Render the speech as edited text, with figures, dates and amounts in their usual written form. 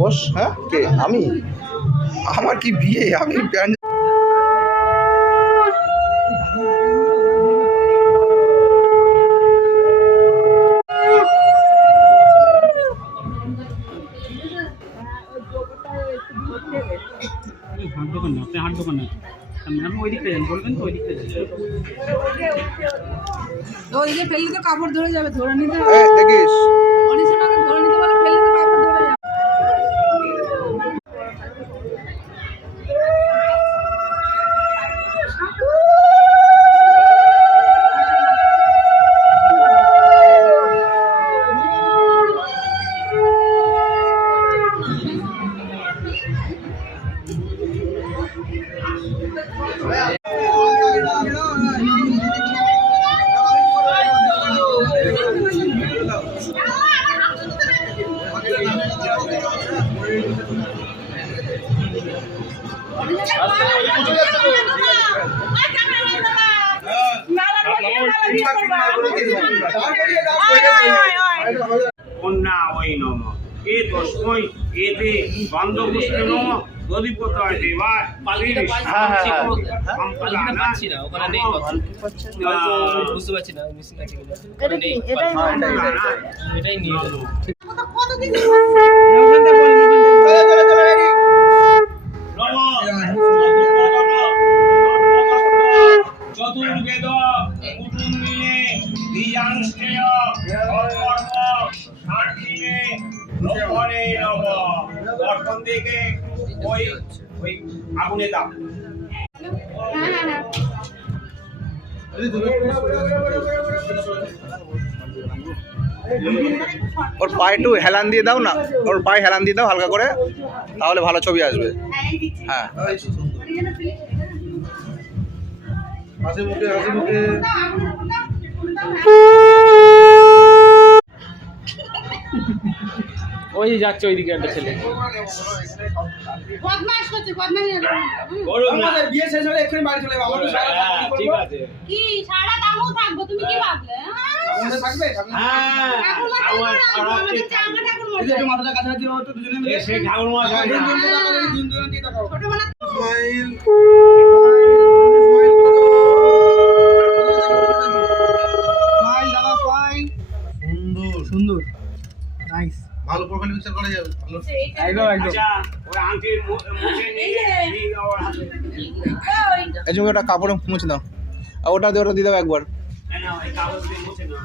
বস। হ্যাঁ কে? আমি? আমার কি বিয়ে? আমি প্যান্ট হাট দোকান না আমি ওই দিকটা যান বলবেন তো ওই দিকটা ওইদিকে ফেললে তো কাপড় ধরে যাবে, ধরে নিতে দেখিস অনিশাকে ধরে নিতে বলে, ফেললে তো কাপড় ধরে যাবে। কন্যা ওই নম এ তস্মৈ এতে বন্ধপুষ্পে নম দধিপতায় দেবায় পাচ্ছি না, ওখানে নেই কথা। বুঝতে পারছি না মিসিং আছে কিনা। এটাই নিয়ে গেলো। চতুর্বেদ কুটুম্বিনে বীজাংশেয় সৎকর্ম সাক্ষিণে নবরে নব। দর্শন দিকে ওই আগুনে দাও। ওর পায়ে একটু হেলান দিয়ে দাও না, ওর পায়ে হেলান দিয়ে দাও হালকা করে, তাহলে ভালো ছবি আসবে। হ্যাঁ হাসি মুখে হাসি মুখে। ওই যাচ্ছে ওইদিকে একটা ছেলে। বদমাশ করছে, বদমাশ। আমাদের বিয়ে শেষ হলে এক্ষুনি বাড়ি চলে যাবো। আমরা তো সারা রাত ঠিক আছে। কি সারা দামও থাকবো, তুমি কি ভাবলে? আমাদের থাকবে? হ্যাঁ আমার একটু মাথাটা কাছাকাছি হও তো দুজনে মিলে। সেই ঠাকুর মা যায় না। দুজনে দিয়ে তাকাও। ছোটবেলা স্মাইল স্মাইল দাদা স্মাইল। সুন্দর সুন্দর নাইস। ভালো প্রোফাইল পিকচার করা যাবে। ভালো একদম একদম। আচ্ছা ওই আংটির মুখে নিয়ে ওর হাতে এই যে ওটা কাপড়ে মুছে দাও, আর ওটা দিয়ে দাও একবার। না এই কাগজ দিয়ে মুছে নাও।